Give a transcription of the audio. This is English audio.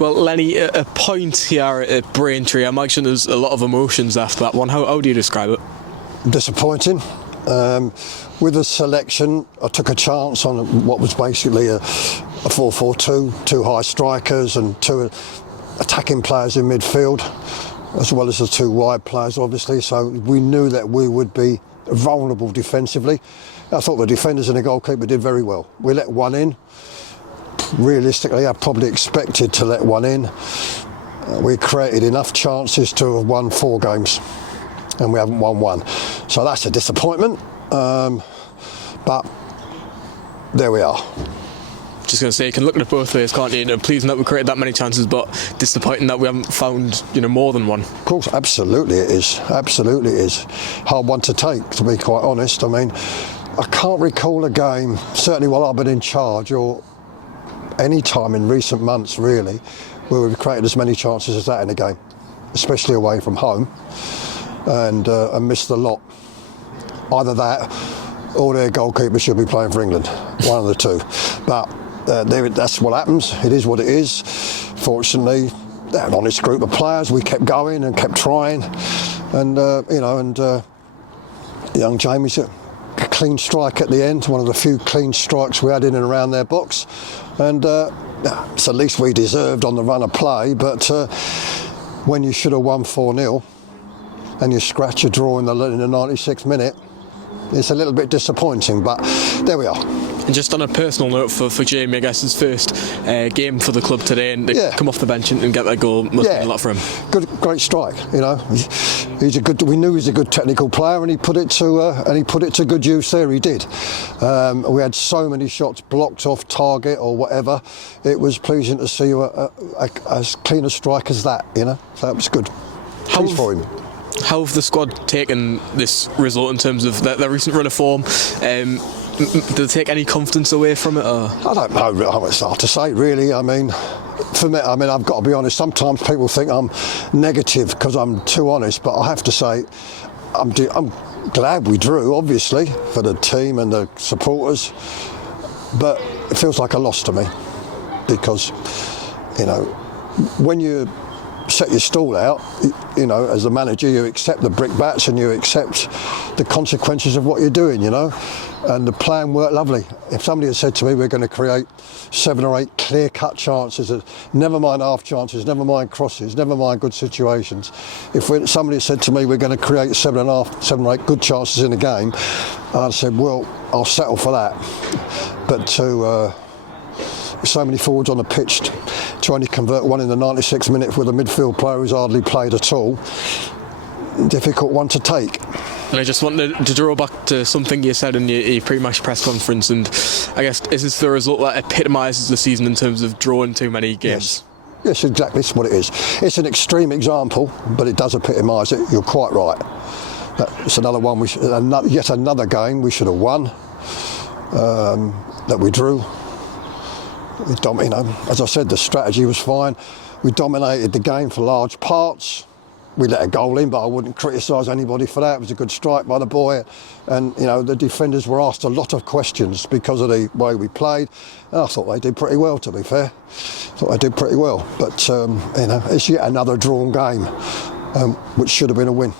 Well, Lennie, a point here at Braintree, I imagine there's a lot of emotions after that one. How do you describe it? Disappointing. With the selection, I took a chance on what was basically a 4-4-2, two high strikers and two attacking players in midfield, as well as the two wide players, obviously. So we knew that we would be vulnerable defensively. I thought the defenders and the goalkeeper did very well. We let one in. Realistically, I probably expected to let one in. We created enough chances to have won 4 games, and we haven't won one. So that's a disappointment. But there we are. Just going to say, you can look at it both ways, can't you? Pleasing that we created that many chances, but disappointing that we haven't found, more than one. Of course, absolutely it is. Absolutely it is. Hard one to take, to be quite honest. I mean, I can't recall a game, certainly while I've been in charge, or any time in recent months really, where we've created as many chances as that in a game, especially away from home, and missed the lot. Either that or their goalkeeper should be playing for England, one of the two. But that's what happens. It is what it is. Fortunately, they're an honest group of players. We kept going and kept trying, and young Jamie's a clean strike at the end, one of the few clean strikes we had in and around their box, and it's the least we deserved on the run of play. But when you should have won 4-0 and you scratch a draw in the 96th minute, it's a little bit disappointing, but there we are. And just on a personal note for Jamie, I guess his first game for the club today, and come off the bench and get that goal must mean a lot for him. Great strike, He's a good. We knew he was a good technical player, and he put it to good use there. He did. We had so many shots blocked off target or whatever. It was pleasing to see as clean a strike as that. So that was good. Pleased for him. How have the squad taken this result in terms of their recent run of form? Do they take any confidence away from it? Or? I don't know. It's hard to say, really. I mean, for me, I've got to be honest. Sometimes people think I'm negative because I'm too honest, but I have to say, I'm glad we drew, obviously, for the team and the supporters. But it feels like a loss to me because, when you set your stall out, as a manager, you accept the brickbats and you accept the consequences of what you're doing, and the plan worked lovely. If somebody had said to me we're going to create 7 or 8 clear-cut chances, never mind half chances, never mind crosses, never mind good situations, if somebody had said to me we're going to create 7 or 8 good chances in a game, I'd said, well, I'll settle for that. But to so many forwards on the pitch, to only convert one in the 96th minute with a midfield player who's hardly played at all, difficult one to take. And I just wanted to draw back to something you said in your pre-match press conference, and I guess, is this the result that epitomises the season in terms of drawing too many games? Yes, exactly, that's what it is. It's an extreme example, but it does epitomise it. You're quite right. It's another one, yet another game we should have won, that we drew. As I said, the strategy was fine. We dominated the game for large parts. We let a goal in, but I wouldn't criticise anybody for that. It was a good strike by the boy, and the defenders were asked a lot of questions because of the way we played. And I thought they did pretty well, to be fair. But it's yet another drawn game, which should have been a win.